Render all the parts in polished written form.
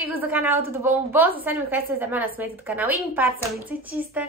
amigos do canal, tudo bom? Bom, se você não me conhece, esse é meu nascimento do canal Imparcialmente Santista.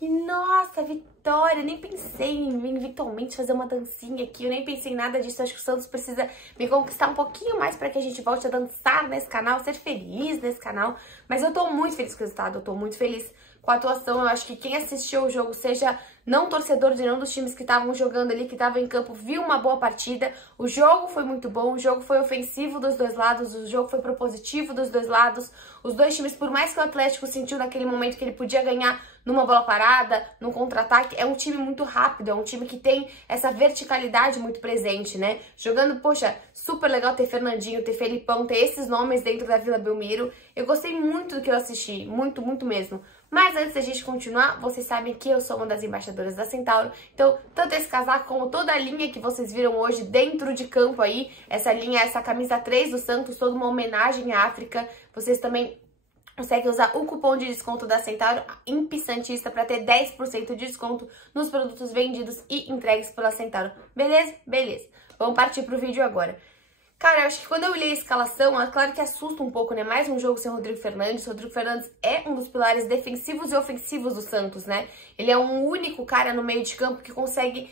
E nossa, vitória! Nem pensei em eventualmente fazer uma dancinha aqui, eu nem pensei em nada disso. Acho que o Santos precisa me conquistar um pouquinho mais pra que a gente volte a dançar nesse canal, ser feliz nesse canal. Mas eu tô muito feliz com o resultado, eu tô muito feliz com a atuação. Eu acho que quem assistiu o jogo, seja não torcedor de nenhum dos times que estavam jogando ali, que estavam em campo, viu uma boa partida. O jogo foi muito bom, o jogo foi ofensivo dos dois lados, o jogo foi propositivo dos dois lados. Os dois times, por mais que o Atlético sentiu naquele momento que ele podia ganhar numa bola parada, num contra-ataque, é um time muito rápido, é um time que tem essa verticalidade muito presente, né? Jogando, poxa, super legal ter Fernandinho, ter Felipão, ter esses nomes dentro da Vila Belmiro. Eu gostei muito do que eu assisti, muito, muito mesmo. Mas antes da gente continuar, vocês sabem que eu sou uma das embaixadoras da Centauro, então tanto esse casaco como toda a linha que vocês viram hoje dentro de campo aí, essa linha, essa camisa 3 do Santos, toda uma homenagem à África, vocês também conseguem usar o cupom de desconto da Centauro, IMPSANTISTA, para ter 10% de desconto nos produtos vendidos e entregues pela Centauro. Beleza? Beleza. Vamos partir pro vídeo agora. Cara, eu acho que quando eu olhei a escalação, é claro que assusta um pouco, né? Mais um jogo sem Rodrigo Fernandes. Rodrigo Fernandes é um dos pilares defensivos e ofensivos do Santos, né? Ele é um único cara no meio de campo que consegue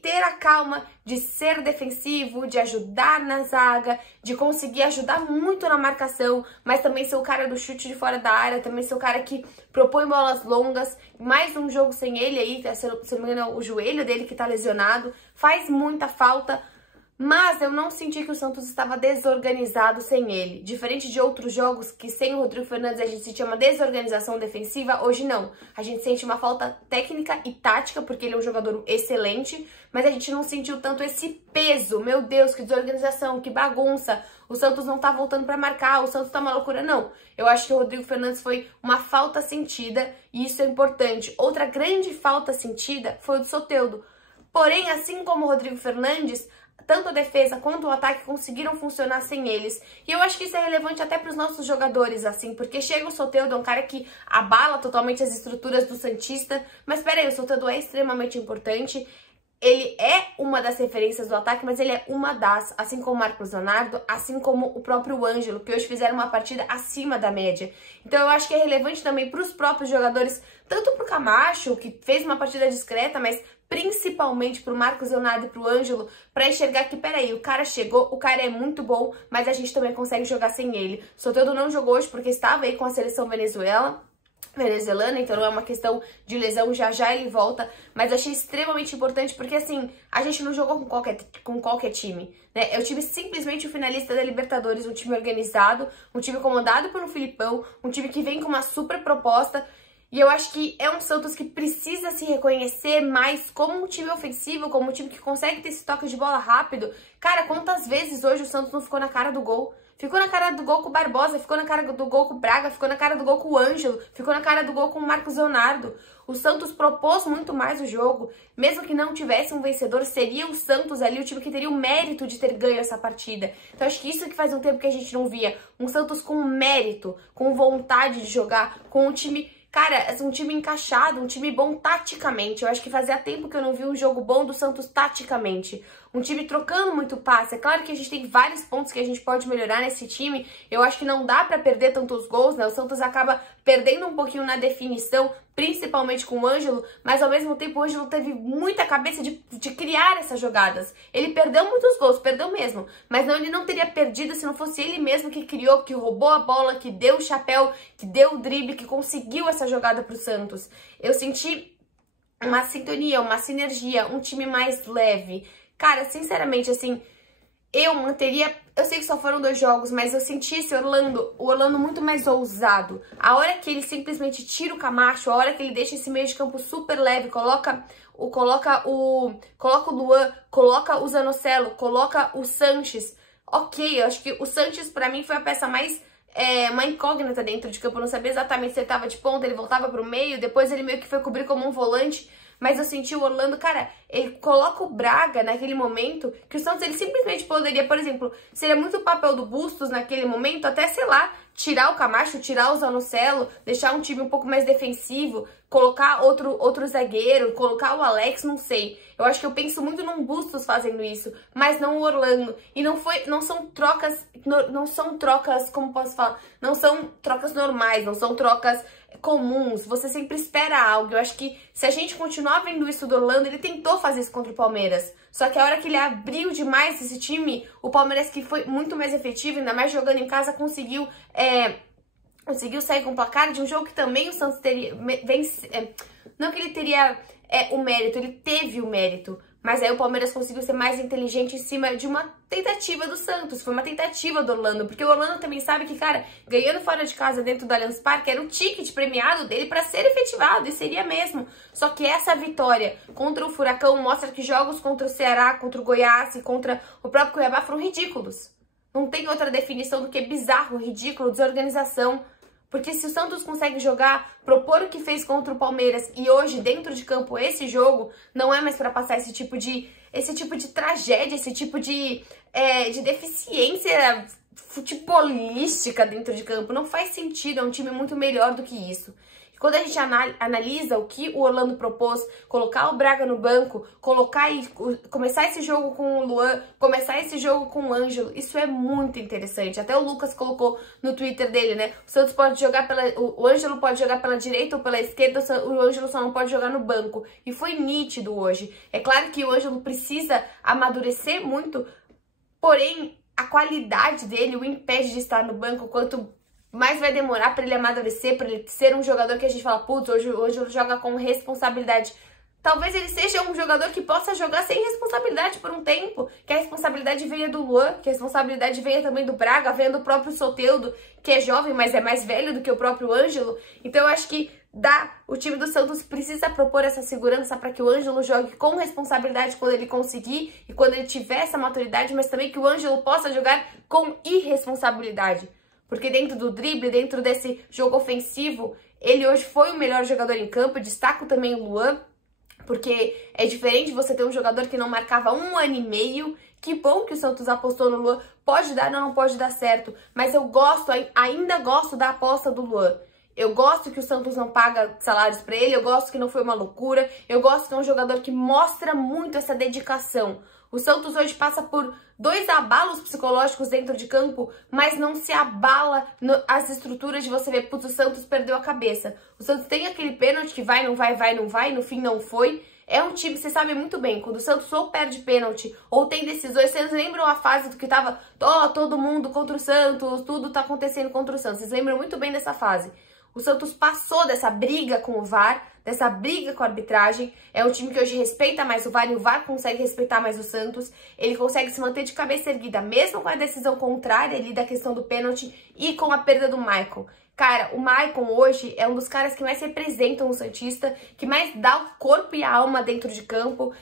ter a calma de ser defensivo, de ajudar na zaga, de conseguir ajudar muito na marcação, mas também ser o cara do chute de fora da área, também ser o cara que propõe bolas longas. Mais um jogo sem ele aí, se não me engano, o joelho dele que tá lesionado, faz muita falta. Mas eu não senti que o Santos estava desorganizado sem ele. Diferente de outros jogos que sem o Rodrigo Fernandes a gente sentia uma desorganização defensiva, hoje não. A gente sente uma falta técnica e tática, porque ele é um jogador excelente, mas a gente não sentiu tanto esse peso. Meu Deus, que desorganização, que bagunça. O Santos não tá voltando pra marcar, o Santos tá uma loucura, não. Eu acho que o Rodrigo Fernandes foi uma falta sentida e isso é importante. Outra grande falta sentida foi o do Soteldo. Porém, assim como o Rodrigo Fernandes, tanto a defesa quanto o ataque conseguiram funcionar sem eles. E eu acho que isso é relevante até para os nossos jogadores, assim, porque chega o Soteldo, é um cara que abala totalmente as estruturas do Santista, mas peraí, o Soteldo é extremamente importante. Ele é uma das referências do ataque, mas ele é uma das, assim como o Marcos Leonardo, assim como o próprio Ângelo, que hoje fizeram uma partida acima da média. Então eu acho que é relevante também para os próprios jogadores, tanto para o Camacho, que fez uma partida discreta, mas principalmente pro Marcos Leonardo e pro Ângelo, pra enxergar que, peraí, o cara chegou, o cara é muito bom, mas a gente também consegue jogar sem ele. Soteldo não jogou hoje porque estava aí com a seleção venezuelana, então não é uma questão de lesão, já ele volta, mas achei extremamente importante porque, assim, a gente não jogou com qualquer time, né? É o time simplesmente o finalista da Libertadores, um time organizado, um time comandado por um Filipão, um time que vem com uma super proposta. E eu acho que é um Santos que precisa se reconhecer mais como um time ofensivo, como um time que consegue ter esse toque de bola rápido. Cara, quantas vezes hoje o Santos não ficou na cara do gol? Ficou na cara do gol com o Barbosa, ficou na cara do gol com o Braga, ficou na cara do gol com o Ângelo, ficou na cara do gol com o Marcos Leonardo. O Santos propôs muito mais o jogo. Mesmo que não tivesse um vencedor, seria o Santos ali o time que teria o mérito de ter ganho essa partida. Então acho que isso que faz um tempo que a gente não via. Um Santos com mérito, com vontade de jogar, com um time... Cara, um time encaixado, um time bom taticamente. Eu acho que fazia tempo que eu não vi um jogo bom do Santos taticamente. Um time trocando muito passe. É claro que a gente tem vários pontos que a gente pode melhorar nesse time. Eu acho que não dá pra perder tantos gols, né? O Santos acaba perdendo um pouquinho na definição, principalmente com o Ângelo, mas ao mesmo tempo o Ângelo teve muita cabeça de criar essas jogadas. Ele perdeu muitos gols, perdeu mesmo, mas não, ele não teria perdido se não fosse ele mesmo que criou, que roubou a bola, que deu o chapéu, que deu o drible, que conseguiu essa jogada pro Santos. Eu senti uma sintonia, uma sinergia, um time mais leve. Cara, sinceramente, assim, eu manteria... Eu sei que só foram 2 jogos, mas eu senti esse o Orlando muito mais ousado. A hora que ele simplesmente tira o Camacho, a hora que ele deixa esse meio de campo super leve, coloca o Luan, coloca o Zanocelo, coloca o Sanches. Ok, eu acho que o Sanches pra mim foi a peça mais... uma incógnita dentro de campo. Eu não sabia exatamente se ele tava de ponta, ele voltava pro meio, depois ele meio que foi cobrir como um volante. Mas eu senti o Orlando, cara, ele coloca o Braga naquele momento, que o Santos ele simplesmente poderia, por exemplo, seria muito o papel do Bustos naquele momento, até, sei lá, tirar o Camacho, tirar o Zanocelo, deixar um time um pouco mais defensivo, colocar outro zagueiro, colocar o Alex, não sei. Eu acho que eu penso muito num Bustos fazendo isso, mas não o Orlando. E não são trocas, como posso falar? Não são trocas normais, não são trocas comuns. Você sempre espera algo. Eu acho que se a gente continuar vendo isso do Orlando, ele tentou fazer isso contra o Palmeiras. Só que a hora que ele abriu demais esse time, o Palmeiras, que foi muito mais efetivo, ainda mais jogando em casa, conseguiu sair com o placar de um jogo que também o Santos teria não que ele teria o mérito, ele teve o mérito, mas aí o Palmeiras conseguiu ser mais inteligente em cima de uma tentativa do Santos, foi uma tentativa do Orlando, porque o Orlando também sabe que, cara, ganhando fora de casa dentro do Allianz Parque era o ticket premiado dele para ser efetivado, e seria mesmo. Só que essa vitória contra o Furacão mostra que jogos contra o Ceará, contra o Goiás e contra o próprio Cuiabá foram ridículos. Não tem outra definição do que bizarro, ridículo, desorganização. Porque se o Santos consegue jogar, propor o que fez contra o Palmeiras e hoje, dentro de campo, esse jogo, não é mais para passar esse tipo de tragédia, esse tipo de deficiência futebolística dentro de campo. Não faz sentido, é um time muito melhor do que isso. E quando a gente analisa o que o Orlando propôs, colocar o Braga no banco, começar esse jogo com o Luan, começar esse jogo com o Ângelo, isso é muito interessante. Até o Lucas colocou no Twitter dele, né? O Santos pode jogar o Ângelo pode jogar pela direita ou pela esquerda, o Ângelo só não pode jogar no banco. E foi nítido hoje. É claro que o Ângelo precisa amadurecer muito, porém a qualidade dele o impede de estar no banco, quanto mais vai demorar para ele amadurecer, para ele ser um jogador que a gente fala, putz, hoje ele joga com responsabilidade. Talvez ele seja um jogador que possa jogar sem responsabilidade por um tempo, que a responsabilidade venha do Luan, que a responsabilidade venha também do Braga, venha do próprio Soteldo, que é jovem, mas é mais velho do que o próprio Ângelo. Então eu acho que o time do Santos precisa propor essa segurança para que o Ângelo jogue com responsabilidade quando ele conseguir e quando ele tiver essa maturidade, mas também que o Ângelo possa jogar com irresponsabilidade. Porque dentro do drible, dentro desse jogo ofensivo, ele hoje foi o melhor jogador em campo. Eu destaco também o Luan, porque é diferente você ter um jogador que não marcava 1 ano e meio. Que bom que o Santos apostou no Luan. Pode dar, não pode dar certo, mas eu ainda gosto da aposta do Luan. Eu gosto que o Santos não paga salários pra ele, eu gosto que não foi uma loucura, eu gosto que é um jogador que mostra muito essa dedicação. O Santos hoje passa por 2 abalos psicológicos dentro de campo, mas não se abala as estruturas de você ver, putz, o Santos perdeu a cabeça. O Santos tem aquele pênalti que vai, não vai, vai, não vai, no fim não foi. É um time, você sabe muito bem, quando o Santos ou perde pênalti ou tem decisões, vocês lembram a fase do que tava todo mundo contra o Santos, tudo tá acontecendo contra o Santos, vocês lembram muito bem dessa fase. O Santos passou dessa briga com o VAR, dessa briga com a arbitragem. É um time que hoje respeita mais o VAR e o VAR consegue respeitar mais o Santos. Ele consegue se manter de cabeça erguida, mesmo com a decisão contrária ali da questão do pênalti e com a perda do Maicon. Cara, o Maicon hoje é um dos caras que mais representam o Santista, que mais dá o corpo e a alma dentro de campo.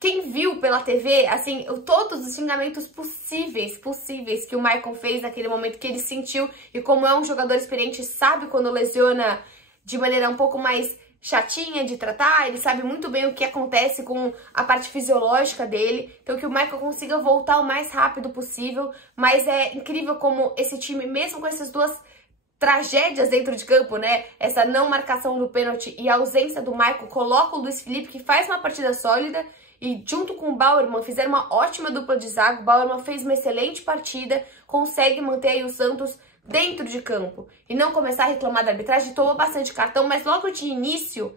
Quem viu pela TV, assim, todos os xingamentos possíveis que o Maicon fez naquele momento que ele sentiu, e como é um jogador experiente, sabe quando lesiona de maneira um pouco mais chatinha de tratar, ele sabe muito bem o que acontece com a parte fisiológica dele, então que o Maicon consiga voltar o mais rápido possível, mas é incrível como esse time, mesmo com essas duas tragédias dentro de campo, né, essa não marcação do pênalti e a ausência do Maicon, coloca o Luiz Felipe, que faz uma partida sólida, e junto com o Bauerman fizeram uma ótima dupla de zaga. O Bauerman fez uma excelente partida, consegue manter aí o Santos dentro de campo e não começar a reclamar da arbitragem. Tomou bastante cartão, mas logo de início,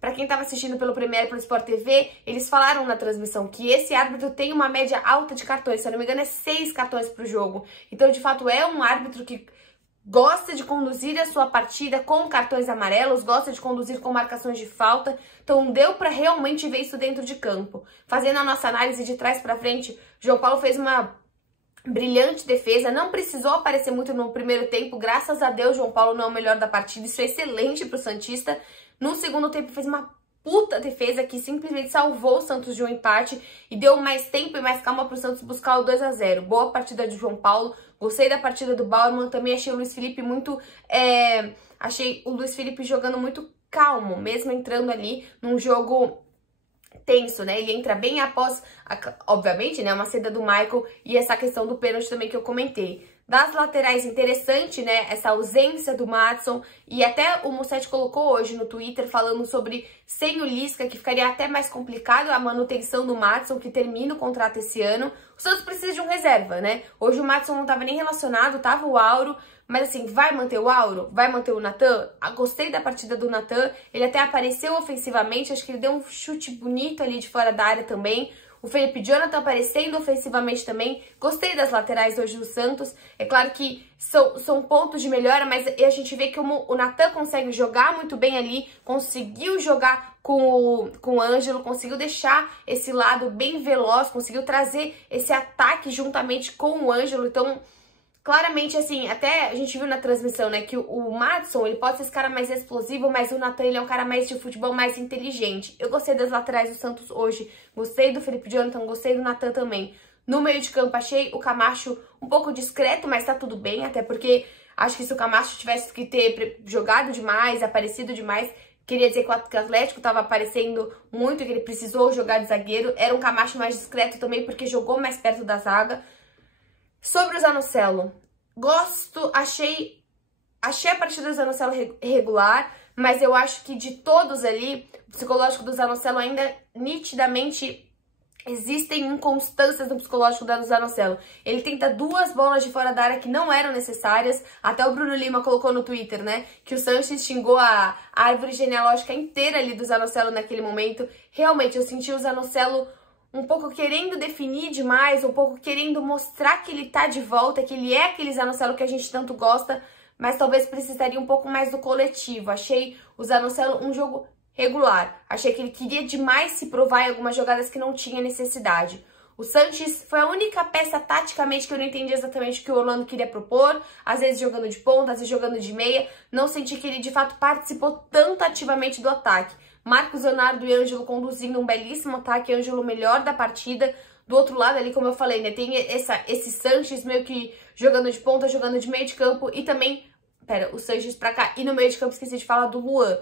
para quem estava assistindo pelo Premier e pelo Sport TV, eles falaram na transmissão que esse árbitro tem uma média alta de cartões, se eu não me engano é 6 cartões pro jogo. Então, de fato, é um árbitro que gosta de conduzir a sua partida com cartões amarelos, gosta de conduzir com marcações de falta, então deu para realmente ver isso dentro de campo. Fazendo a nossa análise de trás para frente, João Paulo fez uma brilhante defesa, não precisou aparecer muito no primeiro tempo, graças a Deus João Paulo não é o melhor da partida, isso é excelente pro Santista. No segundo tempo fez uma puta defesa que simplesmente salvou o Santos de um empate e deu mais tempo e mais calma pro Santos buscar o 2-0. Boa partida de João Paulo, gostei da partida do Bauerman, também achei o Luiz Felipe achei o Luiz Felipe jogando muito calmo, mesmo entrando ali num jogo tenso, né? Ele entra bem após, obviamente, né? Uma saída do Michael e essa questão do pênalti também que eu comentei. Das laterais, interessante, né? Essa ausência do Maddison. E até o Musetti colocou hoje no Twitter falando sobre sem o Lisca, que ficaria até mais complicado a manutenção do Maddison, que termina o contrato esse ano. O Santos precisa de um reserva, né? Hoje o Maddison não estava nem relacionado, tava o Auro. Mas assim, vai manter o Auro? Vai manter o Natan? Gostei da partida do Natan. Ele até apareceu ofensivamente. Acho que ele deu um chute bonito ali de fora da área também. O Felipe Jonathan aparecendo ofensivamente também. Gostei das laterais hoje do Santos. É claro que são pontos de melhora, mas a gente vê que o Natan consegue jogar muito bem ali. Conseguiu jogar com o Ângelo, conseguiu deixar esse lado bem veloz, conseguiu trazer esse ataque juntamente com o Ângelo. Então, claramente, assim, até a gente viu na transmissão, né, que o Maddison, ele pode ser esse cara mais explosivo, mas o Natan, ele é um cara mais de futebol, mais inteligente. Eu gostei das laterais do Santos hoje, gostei do Felipe Jonathan, gostei do Natan também. No meio de campo, achei o Camacho um pouco discreto, mas tá tudo bem, até porque acho que se o Camacho tivesse que ter jogado demais, aparecido demais, queria dizer que o Atlético estava aparecendo muito, que ele precisou jogar de zagueiro. Era um Camacho mais discreto também, porque jogou mais perto da zaga. Sobre o Zanocelo, achei a partida do Zanocelo regular, mas eu acho que de todos ali, o psicológico do Zanocelo ainda nitidamente existem inconstâncias no psicológico do Zanocelo. Ele tenta 2 bolas de fora da área que não eram necessárias, até o Bruno Lima colocou no Twitter, né, que o Sanches xingou a árvore genealógica inteira ali do Zanocelo naquele momento. Realmente, eu senti o Zanocelo um pouco querendo definir demais, um pouco querendo mostrar que ele tá de volta, que ele é aquele Zanocelo que a gente tanto gosta, mas talvez precisaria um pouco mais do coletivo. Achei o Zanocelo um jogo regular. Achei que ele queria demais se provar em algumas jogadas que não tinha necessidade. O Sanches foi a única peça taticamente que eu não entendi exatamente o que o Orlando queria propor, às vezes jogando de ponta, às vezes jogando de meia. Não senti que ele de fato participou tanto ativamente do ataque. Marcos Leonardo e Ângelo conduzindo um belíssimo ataque, Ângelo melhor da partida. Do outro lado ali, como eu falei, né, tem esse Sanches meio que jogando de ponta, jogando de meio de campo e também, o Sanches pra cá. E no meio de campo esqueci de falar do Luan.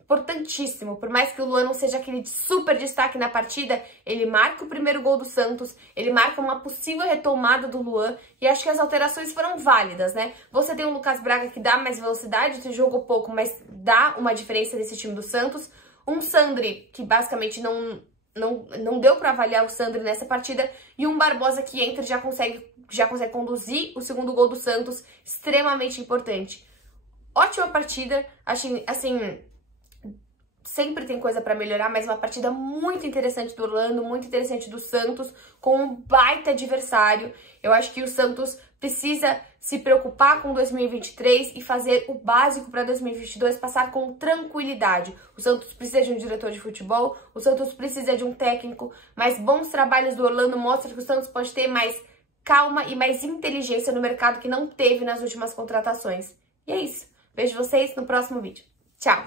Importantíssimo, por mais que o Luan não seja aquele super destaque na partida, ele marca o primeiro gol do Santos, ele marca uma possível retomada do Luan, e acho que as alterações foram válidas, né? Você tem o Lucas Braga que dá mais velocidade, que jogou pouco, mas dá uma diferença nesse time do Santos. Um Sandri, que basicamente não deu para avaliar o Sandri nessa partida, e um Barbosa que entra e já consegue conduzir o segundo gol do Santos, extremamente importante. Ótima partida, assim, sempre tem coisa para melhorar, mas uma partida muito interessante do Orlando, muito interessante do Santos, com um baita adversário. Eu acho que o Santos precisa se preocupar com 2023 e fazer o básico para 2022, passar com tranquilidade. O Santos precisa de um diretor de futebol, o Santos precisa de um técnico, mas bons trabalhos do Orlando mostram que o Santos pode ter mais calma e mais inteligência no mercado que não teve nas últimas contratações. E é isso. Vejo vocês no próximo vídeo. Tchau!